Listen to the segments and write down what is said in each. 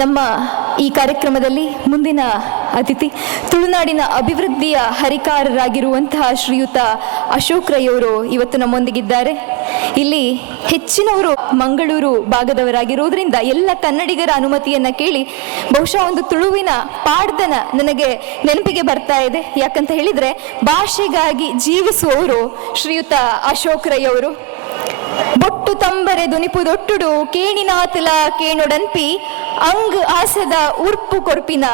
ನಮ್ಮ ಈ ಕಾರ್ಯಕ್ರಮದಲ್ಲಿ ಮುಂದಿನ ಅತಿಥಿ ತುಳುನಾಡಿನ ಅಭಿವೃದ್ಧಿಯ ಹರಿಕಾರರಾಗಿರುವಂತಹ ಶ್ರೀಯುತ ಅಶೋಕ್ ರೈ ಅವರು ಇವತ್ತು ನಮ್ಮೊಂದಿಗಿದ್ದಾರೆ. ಇಲ್ಲಿ ಹೆಚ್ಚಿನವರು ಮಂಗಳೂರು ಭಾಗದವರಾಗಿರುವುದರಿಂದ ಎಲ್ಲ ಕನ್ನಡಿಗರ ಅನುಮತಿಯನ್ನ ಕೇಳಿ ಬಹುಶಃ ಒಂದು ತುಳುವಿನ ಪಾಡ್ದನ ನನಗೆ ನೆನಪಿಗೆ ಬರ್ತಾ ಇದೆ. ಯಾಕಂತ ಹೇಳಿದ್ರೆ ಭಾಷೆಗಾಗಿ ಜೀವಿಸುವವರು ಶ್ರೀಯುತ ಅಶೋಕ್ ರೈ ಅವರು. ಬೊಟ್ಟು ತಂಬರೆ ದುನಿಪುದೊಟ್ಟುಡು ಕೇಣಿನಾತಲ ಕೇಣೊಡನ್ಪಿ ಅಂಗ್ ಆಸೆದ ಉರ್ಪು ಕೊರ್ಪಿನ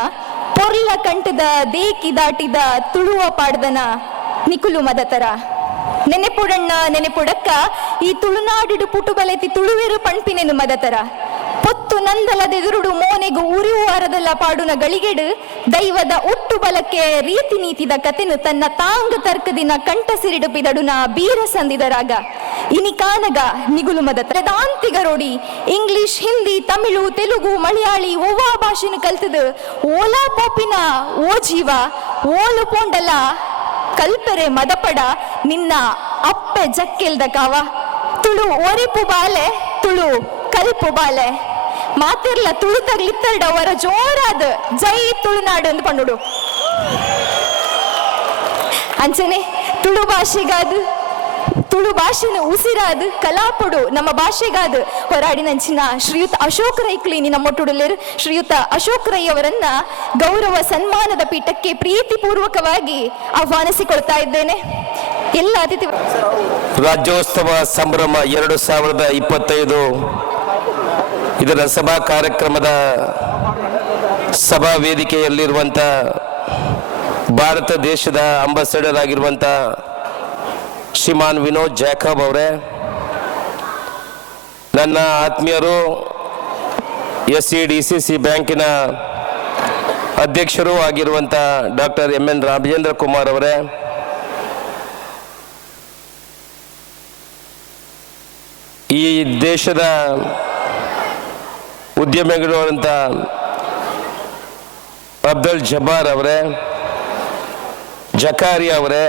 ಪೊರ್ಲ ಕಂಠದ ದೇಕಿ ದಾಟಿದ ತುಳುವ ಪಾಡ್ದನ ನಿಕುಲು ಮದತರ ನೆನೆಪುಡಣ್ಣ ನೆನೆಪುಡಕ್ಕ ಈ ತುಳುನಾಡಿಡು ಪುಟುಬಲೆತಿ ತುಳುವೆರು ಪಣ್ಪಿನೆನು ಮದತರ ಪೊತ್ತು ನಂದಲದೆದುರುಡು ಮೋನೆಗು ಉರಿಯುವಾರದಲ್ಲ ಪಾಡುನ ಗಳಿಗೆಡು ದೈವದ ಒಟ್ಟು ಬಲಕ್ಕೆ ರೀತಿ ನೀತಿದ ಕತೆನು ತನ್ನ ತಾಂಗ್ ತರ್ಕದಿನ ಕಂಠ ಸಿರಿಡುಪಿದಡುನ ಬೀರ ಸಂದಿದರಾಗ ಇನಿ ಕಾನಗ ನಿಗುಲು ಮದತರ ದಾಂತಿಗರೋಡಿ ಇಂಗ್ಲಿಷ್ ಹಿಂದಿ ತಮಿಳು ತೆಲುಗು ಮಲಯಾಳಿ ಒವ್ವಾ ಭಾಷೆನು ಕಲ್ತದು ಓಲಾ ಪಾಪಿನ ಓ ಜೀವ ಓಲು ಪೋಂಡಲ ಕಲ್ಪರೆ ಮದಪಡ ನಿನ್ನ ಅಪ್ಪೆ ಜಕ್ಕೆಲ್ದ ಕಾವ ತುಳು ಒರಿಪು ಬಾಲೆ ತುಳು ಕಲ್ಪು ಬಾಲೆ ಮಾತಿರ್ಲ ತುಳು ತಗ್ಲಿತ್ತರ್ಡ ಅವರ ಜೋರಾದ ಜೈ ತುಳುನಾಡು ಅಂತ ಪಂಡುಡು ಅಂಚನೆ ತುಳು ಭಾಷೆಗಾದು ತುಳು ಭಾಷೆನ ಉಸಿರಾದು ಕಲಾಪುಡು ನಮ್ಮ ಭಾಷೆಗಾದು ಹೋರಾಡಿನಂಚಿನ ಶ್ರೀಯುತ ಅಶೋಕ್ ರೈ ಕ್ಲೀನಿ ನಮ್ಮೊಟ್ಟುಡಲೇರು ಶ್ರೀಯುತ ಅಶೋಕ್ ರೈ ಅವರನ್ನ ಗೌರವ ಸನ್ಮಾನದ ಪೀಠಕ್ಕೆ ಪ್ರೀತಿಪೂರ್ವಕವಾಗಿ ಆಹ್ವಾನಿಸಿಕೊಳ್ತಾ ಇದ್ದೇನೆ. ಎಲ್ಲ ಅತಿಥಿ ರಾಜ್ಯೋತ್ಸವ ಸಂಭ್ರಮ 2025 ಇದರ ಸಭಾ ಕಾರ್ಯಕ್ರಮದ ಸಭಾ ವೇದಿಕೆಯಲ್ಲಿರುವಂಥ ಭಾರತ ದೇಶದ ಅಂಬಾಸಡರ್ ಆಗಿರುವಂಥ ಶ್ರೀಮಾನ್ ವಿನೋದ್ ಜಾಕಬ್ ಅವರೇ, ನನ್ನ ಆತ್ಮೀಯರು, SCDCC ಬ್ಯಾಂಕಿನ ಅಧ್ಯಕ್ಷರು ಆಗಿರುವಂಥ ಡಾಕ್ಟರ್ MN ರಾಜೇಂದ್ರ ಕುಮಾರ್ ಅವರೇ, ಈ ದೇಶದ ಉದ್ಯಮಿಗಳು ಅಂತ ಅಬ್ದುಲ್ ಜಬ್ಬಾರ್ ಅವರೇ, ಜಕಾರಿಯಾ ಅವರೇ,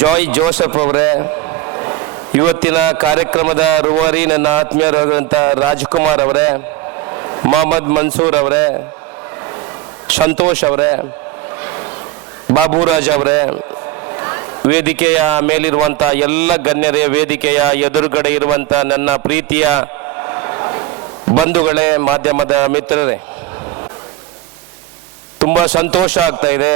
ಜಾಯ್ ಜೋಸೆಫ್ ಅವರೇ, ಇವತ್ತಿನ ಕಾರ್ಯಕ್ರಮದ ರೂವಾರಿ ನನ್ನ ಆತ್ಮೀಯರಾಗಿರುವಂಥ ರಾಜ್ಕುಮಾರ್ ಅವರೇ, ಮೊಹಮ್ಮದ್ ಮನ್ಸೂರ್ ಅವರೇ, ಸಂತೋಷ್ ಅವರೇ, ಬಾಬುರಾಜ್ ಅವರೇ, ವೇದಿಕೆಯ ಮೇಲಿರುವಂಥ ಎಲ್ಲ ಗಣ್ಯರೇ, ವೇದಿಕೆಯ ಎದುರುಗಡೆ ಇರುವಂಥ ನನ್ನ ಪ್ರೀತಿಯ ಬಂಧುಗಳೇ, ಮಾಧ್ಯಮದ ಮಿತ್ರರೇ, ತುಂಬ ಸಂತೋಷ ಆಗ್ತಾ ಇದೆ.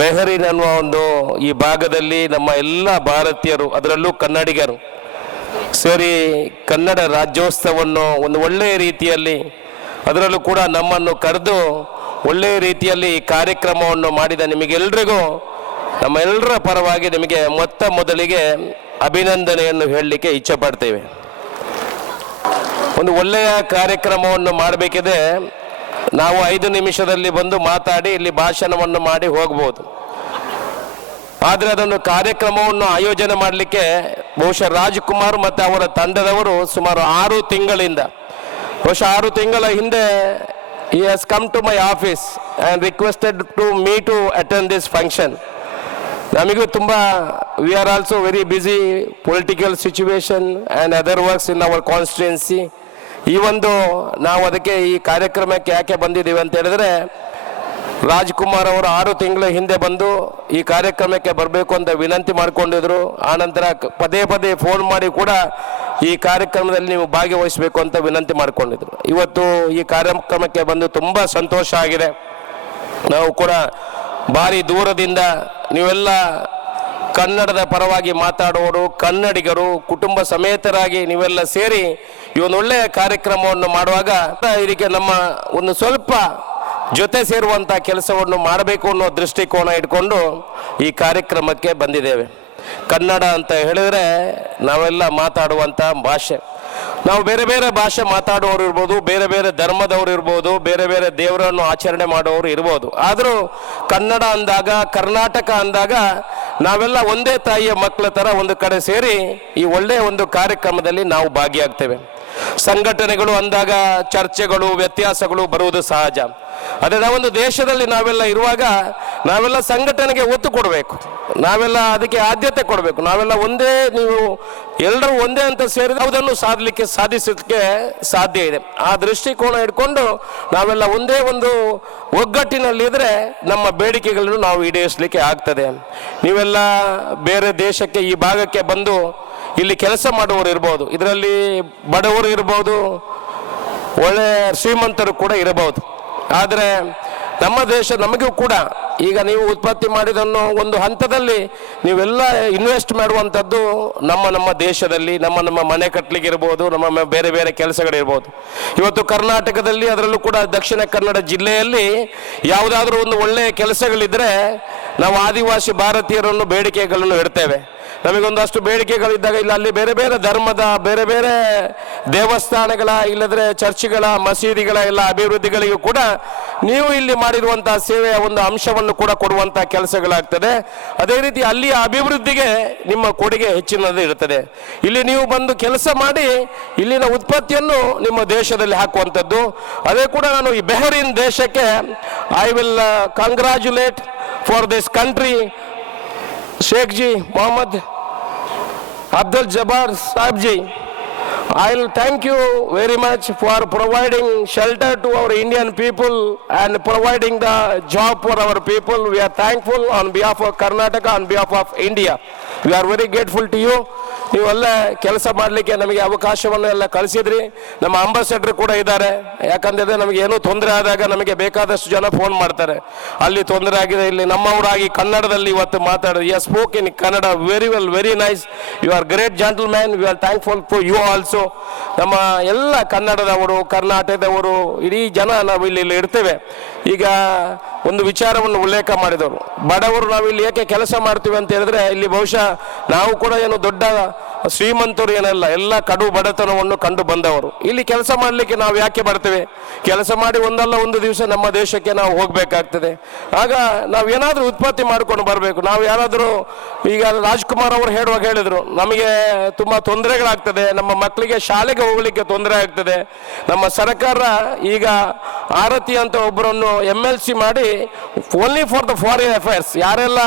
ಬೆಹರಿನ್ ಅನ್ನುವ ಒಂದು ಈ ಭಾಗದಲ್ಲಿ ನಮ್ಮ ಎಲ್ಲ ಭಾರತೀಯರು, ಅದರಲ್ಲೂ ಕನ್ನಡಿಗರು ಸೇರಿ ಕನ್ನಡ ರಾಜ್ಯೋತ್ಸವವನ್ನು ಒಂದು ಒಳ್ಳೆಯ ರೀತಿಯಲ್ಲಿ, ಅದರಲ್ಲೂ ಕೂಡ ನಮ್ಮನ್ನು ಕರೆದು ಒಳ್ಳೆಯ ರೀತಿಯಲ್ಲಿ ಈ ಕಾರ್ಯಕ್ರಮವನ್ನು ಮಾಡಿದ ನಿಮಗೆಲ್ರಿಗೂ ನಮ್ಮೆಲ್ಲರ ಪರವಾಗಿ ನಿಮಗೆ ಮೊದಲಿಗೆ ಅಭಿನಂದನೆಯನ್ನು ಹೇಳಲಿಕ್ಕೆ ಇಚ್ಛೆ ಪಡ್ತೇವೆ. ಒಂದು ಒಳ್ಳೆಯ ಕಾರ್ಯಕ್ರಮವನ್ನು ಮಾಡಬೇಕಿದೆ, ನಾವು 5 ನಿಮಿಷದಲ್ಲಿ ಬಂದು ಮಾತಾಡಿ ಇಲ್ಲಿ ಭಾಷಣವನ್ನು ಮಾಡಿ ಹೋಗ್ಬೋದು. ಆದರೆ ಅದನ್ನು ಕಾರ್ಯಕ್ರಮವನ್ನು ಆಯೋಜನೆ ಮಾಡಲಿಕ್ಕೆ ಬಹುಶಃ ರಾಜ್ಕುಮಾರ್ ಮತ್ತು ಅವರ ತಂಡದವರು ಸುಮಾರು 6 ತಿಂಗಳಿಂದ, ಬಹುಶಃ 6 ತಿಂಗಳ ಹಿಂದೆ he has come to my office and requested to me to attend this function. ನಮಗೂ ತುಂಬ we are also very busy political situation and other works in our constituency. ಈ ಒಂದು ನಾವು ಅದಕ್ಕೆ ಈ ಕಾರ್ಯಕ್ರಮಕ್ಕೆ ಯಾಕೆ ಬಂದಿದ್ದೀವಿ ಅಂತ ಹೇಳಿದ್ರೆ, ರಾಜ್ಕುಮಾರ್ ಅವರು 6 ತಿಂಗಳ ಹಿಂದೆ ಬಂದು ಈ ಕಾರ್ಯಕ್ರಮಕ್ಕೆ ಬರಬೇಕು ಅಂತ ವಿನಂತಿ ಮಾಡಿಕೊಂಡಿದ್ರು. ಆನಂತರ ಪದೇ ಪದೇ ಫೋನ್ ಮಾಡಿ ಕೂಡ ಈ ಕಾರ್ಯಕ್ರಮದಲ್ಲಿ ನೀವು ಭಾಗವಹಿಸಬೇಕು ಅಂತ ವಿನಂತಿ ಮಾಡಿಕೊಂಡಿದ್ರು. ಇವತ್ತು ಈ ಕಾರ್ಯಕ್ರಮಕ್ಕೆ ಬಂದು ತುಂಬ ಸಂತೋಷ ಆಗಿದೆ. ನಾವು ಕೂಡ ಭಾರಿ ದೂರದಿಂದ ನೀವೆಲ್ಲ ಕನ್ನಡದ ಪರವಾಗಿ ಮಾತಾಡುವವರು, ಕನ್ನಡಿಗರು, ಕುಟುಂಬ ಸಮೇತರಾಗಿ ನೀವೆಲ್ಲ ಸೇರಿ ಈ ಒಂದು ಒಳ್ಳೆಯ ಕಾರ್ಯಕ್ರಮವನ್ನು ಮಾಡುವಾಗ ಇದಕ್ಕೆ ನಮ್ಮ ಒಂದು ಸ್ವಲ್ಪ ಜೊತೆ ಸೇರುವಂಥ ಕೆಲಸವನ್ನು ಮಾಡಬೇಕು ಅನ್ನೋ ದೃಷ್ಟಿಕೋನ ಇಟ್ಕೊಂಡು ಈ ಕಾರ್ಯಕ್ರಮಕ್ಕೆ ಬಂದಿದ್ದೇವೆ. ಕನ್ನಡ ಅಂತ ಹೇಳಿದರೆ ನಾವೆಲ್ಲ ಮಾತಾಡುವಂಥ ಭಾಷೆ. ನಾವು ಬೇರೆ ಬೇರೆ ಭಾಷೆ ಮಾತಾಡುವವರು ಇರ್ಬೋದು, ಬೇರೆ ಬೇರೆ ಧರ್ಮದವರು ಇರ್ಬೋದು, ಬೇರೆ ಬೇರೆ ದೇವರನ್ನು ಆಚರಣೆ ಮಾಡುವವರು ಇರ್ಬೋದು. ಆದರೂ ಕನ್ನಡ ಅಂದಾಗ, ಕರ್ನಾಟಕ ಅಂದಾಗ ನಾವೆಲ್ಲ ಒಂದೇ ತಾಯಿಯ ಮಕ್ಕಳ ಥರ ಒಂದು ಕಡೆ ಸೇರಿ ಈ ಒಳ್ಳೆಯ ಒಂದು ಕಾರ್ಯಕ್ರಮದಲ್ಲಿ ನಾವು ಭಾಗಿಯಾಗ್ತೇವೆ. ಸಂಘಟನೆಗಳು ಅಂದಾಗ ಚರ್ಚೆಗಳು, ವ್ಯತ್ಯಾಸಗಳು ಬರುವುದು ಸಹಜ. ಅದೇ ನಾವೊಂದು ದೇಶದಲ್ಲಿ ನಾವೆಲ್ಲ ಇರುವಾಗ ನಾವೆಲ್ಲ ಸಂಘಟನೆಗೆ ಒತ್ತು ಕೊಡಬೇಕು, ನಾವೆಲ್ಲ ಅದಕ್ಕೆ ಆದ್ಯತೆ ಕೊಡಬೇಕು. ನಾವೆಲ್ಲ ಒಂದೇ, ನೀವು ಎಲ್ಲರೂ ಒಂದೇ ಅಂತ ಸೇರಿದ ಯಾವುದನ್ನು ಸಾಧಿಸಲಿಕ್ಕೆ ಸಾಧ್ಯ ಇದೆ. ಆ ದೃಷ್ಟಿಕೋನ ಇಟ್ಕೊಂಡು ನಾವೆಲ್ಲ ಒಂದೇ ಒಂದು ಒಗ್ಗಟ್ಟಿನಲ್ಲಿದ್ದರೆ ನಮ್ಮ ಬೇಡಿಕೆಗಳನ್ನು ನಾವು ಈಡೇರಿಸಲಿಕ್ಕೆ ಆಗ್ತದೆ. ನೀವೆಲ್ಲ ಬೇರೆ ದೇಶಕ್ಕೆ, ಈ ಭಾಗಕ್ಕೆ ಬಂದು ಇಲ್ಲಿ ಕೆಲಸ ಮಾಡುವವರು ಇರ್ಬೋದು, ಇದರಲ್ಲಿ ಬಡವರು ಇರ್ಬೋದು, ಒಳ್ಳೆ ಶ್ರೀಮಂತರು ಕೂಡ ಇರಬಹುದು. ಆದರೆ ನಮ್ಮ ದೇಶ ನಮಗೂ ಕೂಡ ಈಗ ನೀವು ಉತ್ಪತ್ತಿ ಮಾಡಿದನ್ನು ಒಂದು ಹಂತದಲ್ಲಿ ನೀವೆಲ್ಲ ಇನ್ವೆಸ್ಟ್ ಮಾಡುವಂಥದ್ದು ನಮ್ಮ ದೇಶದಲ್ಲಿ, ನಮ್ಮ ಮನೆ ಕಟ್ಟಲಿಕ್ಕೆ ಇರ್ಬೋದು, ನಮ್ಮ ಬೇರೆ ಬೇರೆ ಕೆಲಸಗಳಿರ್ಬೋದು. ಇವತ್ತು ಕರ್ನಾಟಕದಲ್ಲಿ, ಅದರಲ್ಲೂ ಕೂಡ ದಕ್ಷಿಣ ಕನ್ನಡ ಜಿಲ್ಲೆಯಲ್ಲಿ ಯಾವುದಾದ್ರೂ ಒಂದು ಒಳ್ಳೆಯ ಕೆಲಸಗಳಿದ್ದರೆ ನಾವು ಆದಿವಾಸಿ ಭಾರತೀಯರನ್ನು ಬೇಡಿಕೆಗಳನ್ನು ಇಡ್ತೇವೆ. ನಮಗೊಂದಷ್ಟು ಬೇಡಿಕೆಗಳಿದ್ದಾಗ ಇಲ್ಲ ಅಲ್ಲಿ ಬೇರೆ ಬೇರೆ ಧರ್ಮದ ಬೇರೆ ಬೇರೆ ದೇವಸ್ಥಾನಗಳ, ಇಲ್ಲದ್ರೆ ಚರ್ಚ್ಗಳ, ಮಸೀದಿಗಳ ಎಲ್ಲ ಅಭಿವೃದ್ಧಿಗಳಿಗೂ ಕೂಡ ನೀವು ಇಲ್ಲಿ ಮಾಡಿರುವಂತಹ ಸೇವೆಯ ಒಂದು ಅಂಶವನ್ನು ಕೂಡ ಕೊಡುವಂತಹ ಕೆಲಸಗಳಾಗ್ತದೆ. ಅದೇ ರೀತಿ ಅಲ್ಲಿಯ ಅಭಿವೃದ್ಧಿಗೆ ನಿಮ್ಮ ಕೊಡುಗೆ ಹೆಚ್ಚಿನದು ಇರುತ್ತದೆ. ಇಲ್ಲಿ ನೀವು ಬಂದು ಕೆಲಸ ಮಾಡಿ ಇಲ್ಲಿನ ಉತ್ಪತ್ತಿಯನ್ನು ನಿಮ್ಮ ದೇಶದಲ್ಲಿ ಹಾಕುವಂಥದ್ದು. ಅದೇ ಕೂಡ ನಾನು ಈ ಬೆಹರಿನ್ ದೇಶಕ್ಕೆ I will congratulate for this country Sheikh Ji, Mohammad Abdul Jabbar Sahib Ji. I'll thank you very much for providing shelter to our Indian people and providing the job for our people. We are thankful on behalf of Karnataka, on behalf of India. We are very grateful to you. ನೀವೆಲ್ಲ ಕೆಲಸ ಮಾಡಲಿಕ್ಕೆ ನಮಗೆ ಅವಕಾಶವನ್ನು ಎಲ್ಲ ಕಳಿಸಿದ್ರಿ. ನಮ್ಮ ambassador ಕೂಡ ಇದ್ದಾರೆ. ಯಾಕಂದರೆ ನಮಗೆ ಏನೋ ತೊಂದರೆ ಆದಾಗ ನಮಗೆ ಬೇಕಾದಷ್ಟು ಜನ ಫೋನ್ ಮಾಡ್ತಾರೆ, ಅಲ್ಲಿ ತೊಂದರೆ ಆಗಿದೆ, ಇಲ್ಲಿ ನಮ್ಮವರಾಗಿ ಕನ್ನಡದಲ್ಲಿ ಇವತ್ತು ಮಾತಾಡೋದು. You spoke in Kannada very well, very nice. You are great gentleman. We are thankful for you also. ನಮ್ಮ ಎಲ್ಲ ಕನ್ನಡದವರು, ಕರ್ನಾಟಕದವರು, ಇಡೀ ಜನ ನಾವು ಇಲ್ಲಿ ಇರ್ತೇವೆ. ಈಗ ಒಂದು ವಿಚಾರವನ್ನು ಉಲ್ಲೇಖ ಮಾಡಿದವರು, ಬಡವರು ನಾವು ಇಲ್ಲಿ ಏಕೆ ಕೆಲಸ ಮಾಡ್ತೀವಿ ಅಂತ ಹೇಳಿದ್ರೆ, ಇಲ್ಲಿ ಬಹುಶಃ ನಾವು ಕೂಡ ಏನು ದೊಡ್ಡ ಶ್ರೀಮಂತರು ಏನಲ್ಲ, ಎಲ್ಲ ಕಡು ಬಡತನವನ್ನು ಕಂಡು ಬಂದವರು. ಇಲ್ಲಿ ಕೆಲಸ ಮಾಡಲಿಕ್ಕೆ ನಾವು ಯಾಕೆ ಬರ್ತೇವೆ? ಕೆಲಸ ಮಾಡಿ ಒಂದಲ್ಲ ಒಂದು ದಿವಸ ನಮ್ಮ ದೇಶಕ್ಕೆ ನಾವು ಹೋಗಬೇಕಾಗ್ತದೆ. ಆಗ ನಾವು ಏನಾದರೂ ಉತ್ಪತ್ತಿ ಮಾಡ್ಕೊಂಡು ಬರಬೇಕು. ನಾವು ಯಾರಾದರೂ, ಈಗ ರಾಜ್ಕುಮಾರ್ ಅವರು ಹೇಳಿದರು, ನಮಗೆ ತುಂಬ ತೊಂದರೆಗಳಾಗ್ತದೆ, ನಮ್ಮ ಮಕ್ಕಳಿಗೆ ಶಾಲೆಗೆ ಹೋಗಲಿಕ್ಕೆ ತೊಂದರೆ ಆಗ್ತದೆ. ನಮ್ಮ ಸರ್ಕಾರ ಈಗ ಆರತಿ ಅಂತ ಒಬ್ಬರನ್ನು MLC ಮಾಡಿ only for the foreign affairs, ಯಾರೆಲ್ಲ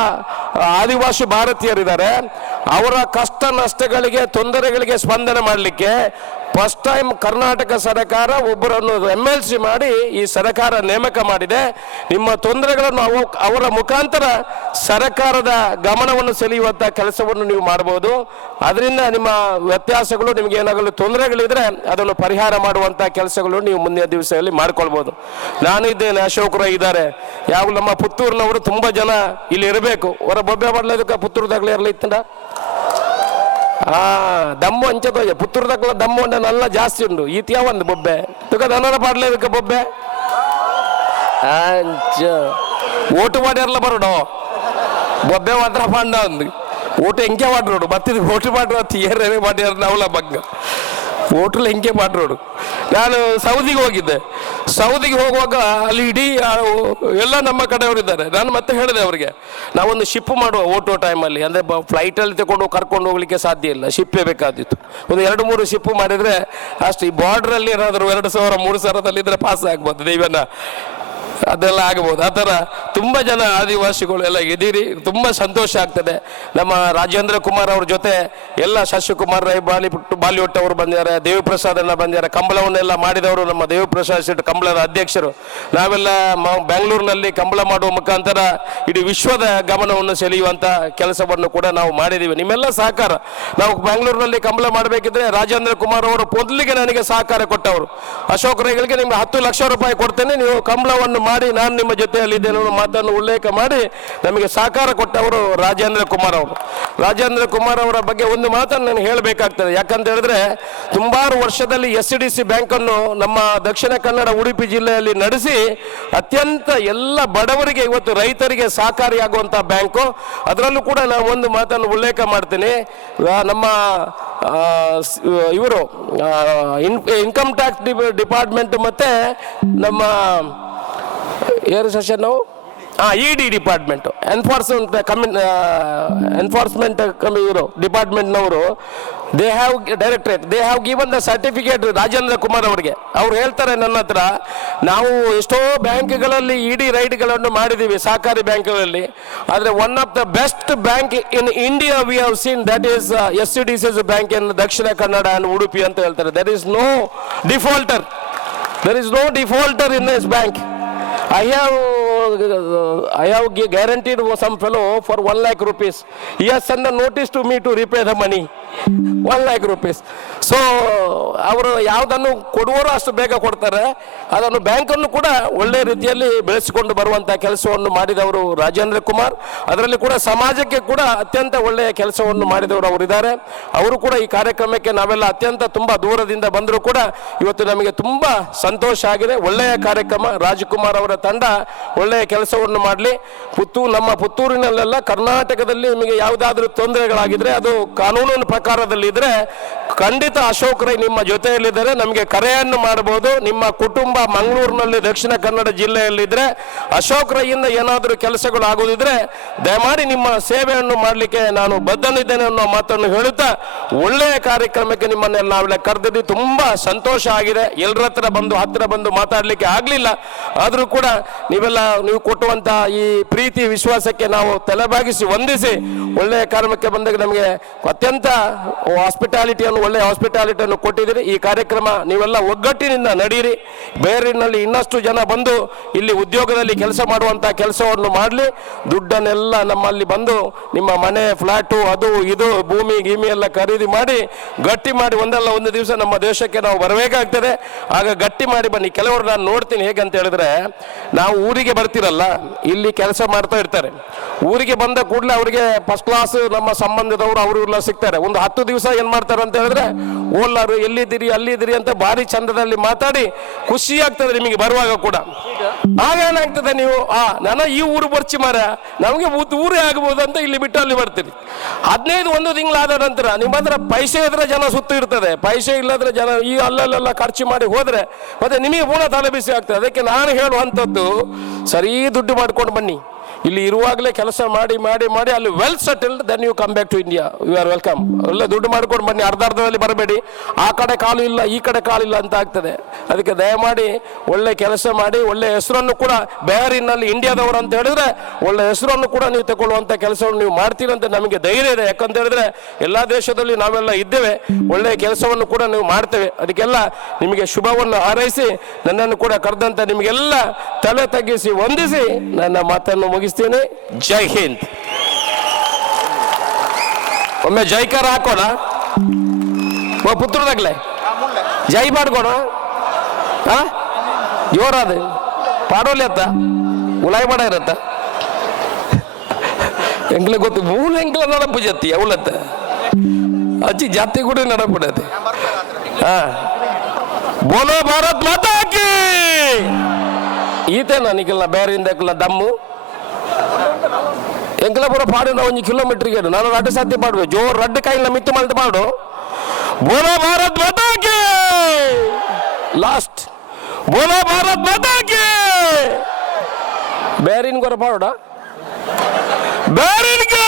ಆದಿವಾಸಿ ಭಾರತೀಯರಿದ್ದಾರೆ ಅವರ ಕಷ್ಟ ನಷ್ಟಗಳಿಗೆ, ತೊಂದರೆಗಳಿಗೆ ಸ್ಪಂದನೆ ಮಾಡಲಿಕ್ಕೆ ಫಸ್ಟ್ ಟೈಮ್ ಕರ್ನಾಟಕ ಸರ್ಕಾರ ಒಬ್ಬರನ್ನು MLC ಮಾಡಿ ಈ ಸರ್ಕಾರ ನೇಮಕ ಮಾಡಿದೆ. ನಿಮ್ಮ ತೊಂದರೆಗಳನ್ನು ಅವರ ಮುಖಾಂತರ ಸರ್ಕಾರದ ಗಮನವನ್ನು ಸೆಳೆಯುವಂಥ ಕೆಲಸವನ್ನು ನೀವು ಮಾಡಬಹುದು. ಅದರಿಂದ ನಿಮ್ಮ ವ್ಯತ್ಯಾಸಗಳು, ನಿಮಗೆ ಏನಾಗಲು ತೊಂದರೆಗಳಿದ್ರೆ ಅದನ್ನು ಪರಿಹಾರ ಮಾಡುವಂಥ ಕೆಲಸಗಳು ನೀವು ಮುಂದಿನ ದಿವಸದಲ್ಲಿ ಮಾಡ್ಕೊಳ್ಬೋದು. ನಾನು ಇದ್ದೇನೆ, ಅಶೋಕ್ ರೈ ಇದ್ದಾರೆ, ಯಾವ ನಮ್ಮ ಪುತ್ತೂರಿನವರು ತುಂಬ ಜನ ಇಲ್ಲಿ ಇರಬೇಕು. ಅವರ ಬೊಬ್ಬೆ ಮಾಡಲೇದಕ್ಕೆ ಪುತ್ತೂರ್ದಾಗಲೇ ಇರಲಿ ಇತ್ತಂಡ ದಮ್ಮು ಅಂಚದ ಪುತ್ತೂರ್ದಾಗಲ ದಮ್ಮು ಉಂಡ ನಲ್ಲ ಜಾಸ್ತಿ ಉಂಡು. ಈತಿಯ ಒಂದು ಬೊಬ್ಬೆ ತುಕ ದನರ ಪಾಡ್ಲೇದಕ್ಕೆ ಬೊಬ್ಬೆ ಅಂಚ ಓಟು ಮಾಡ್ಯಾರಲ್ಲ ಬರೋಡು ಬೊಬ್ಬೆ ಮಾತ್ರ ಪಾಂಡ ಒಂದು ಓಟು ಹೆಂಗೆ ಮಾಡ್ರೋಡು ಬತ್ತಿದ ಓಟು ಮಾಡುವ ಏನೇ ಮಾಡ್ಯಾರ ನಾವಲ್ಲ ಬಗ್ಗ ಹೋಟ್ಲ್ ಹೆಂಗೆ ಮಾಡ್ರೋಡು. ನಾನು ಸೌದಿಗೆ ಹೋಗಿದ್ದೆ. ಸೌದಿಗೆ ಹೋಗುವಾಗ ಅಲ್ಲಿ ಇಡೀ ಎಲ್ಲ ನಮ್ಮ ಕಡೆಯವರಿದ್ದಾರೆ. ನಾನು ಮತ್ತೆ ಹೇಳಿದೆ ಅವರಿಗೆ, ನಾವೊಂದು ಶಿಪ್ ಮಾಡುವ ಓಟೋ ಟೈಮಲ್ಲಿ, ಅಂದರೆ ಫ್ಲೈಟಲ್ಲಿ ತಗೊಂಡು ಕರ್ಕೊಂಡು ಹೋಗ್ಲಿಕ್ಕೆ ಸಾಧ್ಯ ಇಲ್ಲ, ಶಿಪ್ಪೇ ಬೇಕಾದಿತ್ತು. ಒಂದು 2-3 ಶಿಪ್ ಮಾಡಿದರೆ ಅಷ್ಟು. ಈ ಬಾರ್ಡ್ರಲ್ಲಿ ಏನಾದರೂ 2000-3000 ಪಾಸ್ ಆಗ್ಬೋದು ದೈವನ, ಅದೆಲ್ಲ ಆಗ್ಬೋದು. ಆ ಥರ ತುಂಬ ಜನ ಆದಿವಾಸಿಗಳು ಎಲ್ಲ ಇದೀರಿ, ತುಂಬ ಸಂತೋಷ ಆಗ್ತದೆ. ನಮ್ಮ ರಾಜೇಂದ್ರ ಕುಮಾರ್ ಅವ್ರ ಜೊತೆ ಎಲ್ಲ ಶಶಿಕುಮಾರ್ ರೈ ಬಾಲಿವುಡ್ ಅವರು ಬಂದಿದ್ದಾರೆ, ದೇವಿಪ್ರಸಾದ್ ಅನ್ನ ಬಂದಿದ್ದಾರೆ, ಕಂಬಳವನ್ನೆಲ್ಲ ಮಾಡಿದವರು ನಮ್ಮ ದೇವಿಪ್ರಸಾದ್ ಶೆಟ್ಟಿ ಕಂಬಳದ ಅಧ್ಯಕ್ಷರು. ನಾವೆಲ್ಲ ಬೆಂಗಳೂರಿನಲ್ಲಿ ಕಂಬಳ ಮಾಡುವ ಮುಖಾಂತರ ಇಡೀ ವಿಶ್ವದ ಗಮನವನ್ನು ಸೆಳೆಯುವಂಥ ಕೆಲಸವನ್ನು ಕೂಡ ನಾವು ಮಾಡಿದ್ದೀವಿ. ನಿಮ್ಮೆಲ್ಲ ಸಹಕಾರ. ನಾವು ಬೆಂಗಳೂರಿನಲ್ಲಿ ಕಂಬಳ ಮಾಡಬೇಕಿದ್ರೆ ರಾಜೇಂದ್ರ ಕುಮಾರ್ ಅವರು ಮೊದಲಿಗೆ ನನಗೆ ಸಹಕಾರ ಕೊಟ್ಟವರು. ಅಶೋಕ್ ರೈಗಳಿಗೆ ನಿಮ್ಗೆ 10 ಲಕ್ಷ ರೂಪಾಯಿ ಕೊಡ್ತೇನೆ, ನೀವು ಕಂಬಳವನ್ನು ಮಾಡಿ ನಾನು ನಿಮ್ಮ ಜೊತೆಯಲ್ಲಿದ್ದೇನೆ ಅನ್ನೋ ಮಾತನ್ನು ಉಲ್ಲೇಖ ಮಾಡಿ ನಮಗೆ ಸಹಕಾರ ಕೊಟ್ಟವರು ರಾಜೇಂದ್ರ ಕುಮಾರ್ ಅವರು. ರಾಜೇಂದ್ರ ಕುಮಾರ್ ಅವರ ಬಗ್ಗೆ ಒಂದು ಮಾತನ್ನು ನಾನು ಹೇಳಬೇಕಾಗ್ತದೆ. ಯಾಕಂತ ಹೇಳಿದ್ರೆ ತುಂಬಾರು ವರ್ಷದಲ್ಲಿ SDC ಬ್ಯಾಂಕನ್ನು ನಮ್ಮ ದಕ್ಷಿಣ ಕನ್ನಡ ಉಡುಪಿ ಜಿಲ್ಲೆಯಲ್ಲಿ ನಡೆಸಿ ಅತ್ಯಂತ ಎಲ್ಲ ಬಡವರಿಗೆ, ಇವತ್ತು ರೈತರಿಗೆ ಸಹಕಾರಿಯಾಗುವಂಥ ಬ್ಯಾಂಕು. ಅದರಲ್ಲೂ ಕೂಡ ನಾನು ಒಂದು ಮಾತನ್ನು ಉಲ್ಲೇಖ ಮಾಡ್ತೀನಿ. ನಮ್ಮ ಇವರು ಇನ್ಕಮ್ ಟ್ಯಾಕ್ಸ್ ಡಿಪಾರ್ಟ್ಮೆಂಟ್ ಮತ್ತು ನಮ್ಮ ಏರ್ ಸೆಷನ್ ನಾವು ED ಡಿಪಾರ್ಟ್ಮೆಂಟು, ಎನ್ಫೋರ್ಸ್ಮೆಂಟ್ ಇವರು ಡಿಪಾರ್ಟ್ಮೆಂಟ್ನವರು they have directorate, they have given the certificate Rajendra Kumar ಅವರಿಗೆ. ಅವ್ರು ಹೇಳ್ತಾರೆ ನನ್ನ ಹತ್ರ, ನಾವು ಎಷ್ಟೋ ಬ್ಯಾಂಕ್ಗಳಲ್ಲಿ ಇಡಿ ರೈಡ್ಗಳನ್ನು ಮಾಡಿದ್ದೀವಿ ಸಹಕಾರಿ ಬ್ಯಾಂಕ್ಗಳಲ್ಲಿ, ಆದರೆ one of the best bank in India we have seen that is SCDC's bank in Dakshina Kannada and Udupi ಅಂತ ಹೇಳ್ತಾರೆ. There is no defaulter, there is no defaulter in this bank. I have guaranteed some fellow for 1 lakh rupees. He has sent a notice to me to repay the money. 1 lakh rupees. So ಅವರು ಯಾವುದನ್ನು ಕೊಡುವವರು ಅಷ್ಟು ಬೇಗ ಕೊಡ್ತಾರೆ, ಅದನ್ನು ಬ್ಯಾಂಕನ್ನು ಕೂಡ ಒಳ್ಳೆ ರೀತಿಯಲ್ಲಿ ಬೆಳೆಸಿಕೊಂಡು ಬರುವಂಥ ಕೆಲಸವನ್ನು ಮಾಡಿದವರು ರಾಜೇಂದ್ರ ಕುಮಾರ್. ಅದರಲ್ಲಿ ಕೂಡ ಸಮಾಜಕ್ಕೆ ಕೂಡ ಅತ್ಯಂತ ಒಳ್ಳೆಯ ಕೆಲಸವನ್ನು ಮಾಡಿದವರು ಅವರಿದ್ದಾರೆ. ಅವರು ಕೂಡ ಈ ಕಾರ್ಯಕ್ರಮಕ್ಕೆ ನಾವೆಲ್ಲ ಅತ್ಯಂತ ತುಂಬ ದೂರದಿಂದ ಬಂದರೂ ಕೂಡ ಇವತ್ತು ನಮಗೆ ತುಂಬ ಸಂತೋಷ ಆಗಿದೆ. ಒಳ್ಳೆಯ ಕಾರ್ಯಕ್ರಮ. ರಾಜ್ಕುಮಾರ್ ಅವರ ತಂಡ ಒಳ್ಳೆಯ ಕೆಲಸವನ್ನು ಮಾಡಲಿ. ನಮ್ಮ ಪುತ್ತೂರಿನಲ್ಲೆಲ್ಲ ಕರ್ನಾಟಕದಲ್ಲಿ ನಿಮಗೆ ಯಾವುದಾದ್ರೂ ತೊಂದರೆಗಳಾಗಿದ್ರೆ ಅದು ಕಾನೂನಿನ ಪ್ರಕಾರದಲ್ಲಿ ಇದ್ರೆ ಖಂಡಿತ ಅಶೋಕ್ ರೈ ನಿಮ್ಮ ಜೊತೆಯಲ್ಲಿದ್ದಾರೆ. ನಮಗೆ ಕರೆಯನ್ನು ಮಾಡಬಹುದು. ನಿಮ್ಮ ಕುಟುಂಬ ಮಂಗಳೂರಿನಲ್ಲಿ ದಕ್ಷಿಣ ಕನ್ನಡ ಜಿಲ್ಲೆಯಲ್ಲಿದ್ದರೆ ಅಶೋಕ್ ರೈಯಿಂದ ಏನಾದರೂ ಕೆಲಸಗಳು ಆಗುವುದಿದ್ರೆ ದಯಮಾಡಿ ನಿಮ್ಮ ಸೇವೆಯನ್ನು ಮಾಡಲಿಕ್ಕೆ ನಾನು ಬದ್ಧನಿದ್ದೇನೆ ಅನ್ನೋ ಮಾತನ್ನು ಹೇಳುತ್ತಾ, ಒಳ್ಳೆಯ ಕಾರ್ಯಕ್ರಮಕ್ಕೆ ನಿಮ್ಮನ್ನೆಲ್ಲ ನಾವೆಲ್ಲ ಕರೆದಿದ್ದು ತುಂಬ ಸಂತೋಷ ಆಗಿದೆ. ಎಲ್ಲರ ಹತ್ರ ಬಂದು ಮಾತಾಡಲಿಕ್ಕೆ ಆಗಲಿಲ್ಲ, ಆದರೂ ಕೂಡ ನೀವು ಕೊಟ್ಟುವಂಥ ಈ ಪ್ರೀತಿ ವಿಶ್ವಾಸಕ್ಕೆ ನಾವು ತಲೆಬಾಗಿಸಿ ವಂದಿಸಿ ಒಳ್ಳೆಯ ಕಾರ್ಯಕ್ರಮಕ್ಕೆ ಬಂದಾಗ ನಮಗೆ ಅತ್ಯಂತ ಒಳ್ಳೆಯ ಹಾಸ್ಪಿಟಾಲಿಟಿಯನ್ನು ಕೊಟ್ಟಿದ್ದೀರಿ. ಈ ಕಾರ್ಯಕ್ರಮ ನೀವೆಲ್ಲ ಒಗ್ಗಟ್ಟಿನಿಂದ ನಡೆಯಿರಿ. ಬೇರಿನಲ್ಲಿ ಇನ್ನಷ್ಟು ಜನ ಬಂದು ಇಲ್ಲಿ ಉದ್ಯೋಗದಲ್ಲಿ ಕೆಲಸ ಮಾಡುವಂಥ ಕೆಲಸವನ್ನು ಮಾಡಲಿ. ದುಡ್ಡನ್ನೆಲ್ಲ ನಮ್ಮಲ್ಲಿ ಬಂದು ನಿಮ್ಮ ಮನೆ, ಫ್ಲಾಟು, ಅದು ಇದು ಭೂಮಿ ಗೀಮಿ ಎಲ್ಲ ಖರೀದಿ ಮಾಡಿ ಗಟ್ಟಿ ಮಾಡಿ ಒಂದಲ್ಲ ಒಂದು ದಿವಸ ನಮ್ಮ ದೇಶಕ್ಕೆ ನಾವು ಬರಬೇಕಾಗ್ತದೆ. ಆಗ ಗಟ್ಟಿ ಮಾಡಿ ಬನ್ನಿ. ಕೆಲವರು ನಾನು ನೋಡ್ತೀನಿ ಹೇಗಂತ ಹೇಳಿದ್ರೆ, ನಾವು ಊರಿಗೆ ಬರ್ತಿರಲ್ಲ, ಇಲ್ಲಿ ಕೆಲಸ ಮಾಡ್ತಾ ಇರ್ತಾರೆ. ಊರಿಗೆ ಬಂದ ಕೂಡಲೇ ಅವರಿಗೆ ಫಸ್ಟ್ ಕ್ಲಾಸ್ ನಮ್ಮ ಸಂಬಂಧದವರು ಅವರು ಎಲ್ಲ ಸಿಗ್ತಾರೆ. ಒಂದು 10 ದಿವಸ ಏನ್ ಮಾಡ್ತಾರೆ ಅಂತ ಹೇಳಿದ್ರೆ, ಓಲಾರು ಎಲ್ಲಿದ್ದೀರಿ ಅಲ್ಲಿದ್ದೀರಿ ಅಂತ ಭಾರಿ ಚಂದದಲ್ಲಿ ಮಾತಾಡಿ ಖುಷಿ ಆಗ್ತದೆ ನಿಮಗೆ ಬರುವಾಗ ಕೂಡ. ಆಗ ಏನಾಗ್ತದೆ, ನೀವು ನನ್ನ ಈ ಊರು ಬರ್ಚಿ ಮಾರ, ನಮಗೆ ಊರೇ ಆಗ್ಬೋದು ಅಂತ ಇಲ್ಲಿ ಬಿಟ್ಟು ಅಲ್ಲಿ ಬರ್ತೀರಿ. 15 ತಿಂಗಳಾದ ನಂತರ ನಿಮ್ಮ ಹತ್ರ ಪೈಸೆ ಇದ್ರೆ ಜನ ಸುತ್ತ ಇರ್ತದೆ, ಪೈಸೆ ಇಲ್ಲದ್ರೆ ಜನ ಈ ಅಲ್ಲೆಲ್ಲ ಖರ್ಚು ಮಾಡಿ ಹೋದ್ರೆ ಮತ್ತೆ ನಿಮಗೆ ಪುನಃ ತಲೆ ಬಿಸಿ ಆಗ್ತದೆ. ಅದಕ್ಕೆ ನಾನು ಹೇಳುವಂಥದ್ದು, ಸರಿ ದುಡ್ಡು ಮಾಡ್ಕೊಂಡು ಬನ್ನಿ. ಇಲ್ಲಿ ಇರುವಾಗಲೇ ಕೆಲಸ ಮಾಡಿ ಮಾಡಿ ಮಾಡಿ ಅಲ್ಲಿ well settled, then you come back to India. You are welcome. ಒಳ್ಳೆ ದುಡ್ಡು ಮಾಡ್ಕೊಂಡು ಬನ್ನಿ. ಅರ್ಧದಲ್ಲಿ ಬರಬೇಡಿ. ಆ ಕಡೆ ಕಾಲು ಇಲ್ಲ ಈ ಕಡೆ ಕಾಲಿಲ್ಲ ಅಂತ ಆಗ್ತದೆ. ಅದಕ್ಕೆ ದಯಮಾಡಿ ಒಳ್ಳೆ ಕೆಲಸ ಮಾಡಿ ಒಳ್ಳೆ ಹೆಸರನ್ನು ಕೂಡ ಬೇರಿನಲ್ಲಿ ಇಂಡಿಯಾದವರು ಅಂತ ಹೇಳಿದ್ರೆ ಒಳ್ಳೆ ಹೆಸರನ್ನು ಕೂಡ ನೀವು ತಗೊಳ್ಳುವಂಥ ಕೆಲಸವನ್ನು ನೀವು ಮಾಡ್ತೀರಂತ ನಮಗೆ ಧೈರ್ಯ ಇದೆ. ಯಾಕಂತ ಹೇಳಿದ್ರೆ ಎಲ್ಲ ದೇಶದಲ್ಲಿ ನಾವೆಲ್ಲ ಇದ್ದೇವೆ, ಒಳ್ಳೆಯ ಕೆಲಸವನ್ನು ಕೂಡ ನೀವು ಮಾಡ್ತೇವೆ. ಅದಕ್ಕೆಲ್ಲ ನಿಮಗೆ ಶುಭವನ್ನು ಹಾರೈಸಿ ನನ್ನನ್ನು ಕೂಡ ಕರೆದಂತ ನಿಮಗೆಲ್ಲ ತಲೆ ತಗ್ಗಿಸಿ ವಂದಿಸಿ ನನ್ನ ಮಾತನ್ನು ಮುಗಿಸ್ತೀನಿ. ಜೈ ಹಿಂದ್. ಒಮ್ಮೆ ಜೈಕಾರ ಹಾಕೋಣ, ಪುತ್ರದಾಗ್ಲೆ ಜೈ ಮಾಡ್ಕೋಣ. ಜೋರಾದ ಪಾಡೋಲಿ ಅತ್ತ ಉಳಾಯಿ ಮಾಡ ಇರತ್ತ ಎಂಕ್ಲೆ ಗೊತ್ತು ಮೂಲ ಎಂಕ್ಲ ನಡಪು ಜಾತಿ ಅವಲತ್ತ ಅಜ್ಜಿ ಜಾತಿ ಕೂಡ ನಡಪಡತ್ತೆ. ಬೋಲೋ ಭಾರತ್ ಮಾತಾ ಕಿ. ಈತೇನ ನಿಖಿಲ್ನ ಬೇರೆಯಿಂದ ದಮ್ಮು ಎಂಕಲ ಪೂರ ಪಾಡು ನಾವು 1 ಕಿಲೋಮೀಟರ್ಗೆ ನಾನು ರಡ್ಡು ಸಾಧ್ಯ ಮಾಡುವೆ ಜೋರ್ ರಡ್ಡು ಕೈಲ ಮಿತ್ತು ಮಲ್ತು ಮಾಡು. ಬೋಲೋ ಭಾರತ್ ಮಾತಾ ಕಿ. ಲಾಸ್ಟ್ ಬೋಲೋ ಭಾರತ್ ಮಾತಾ ಕಿ. ಬೇರಿನ ಗೊರ ಪಾಡ ಬೇರಿನ್ಗೆ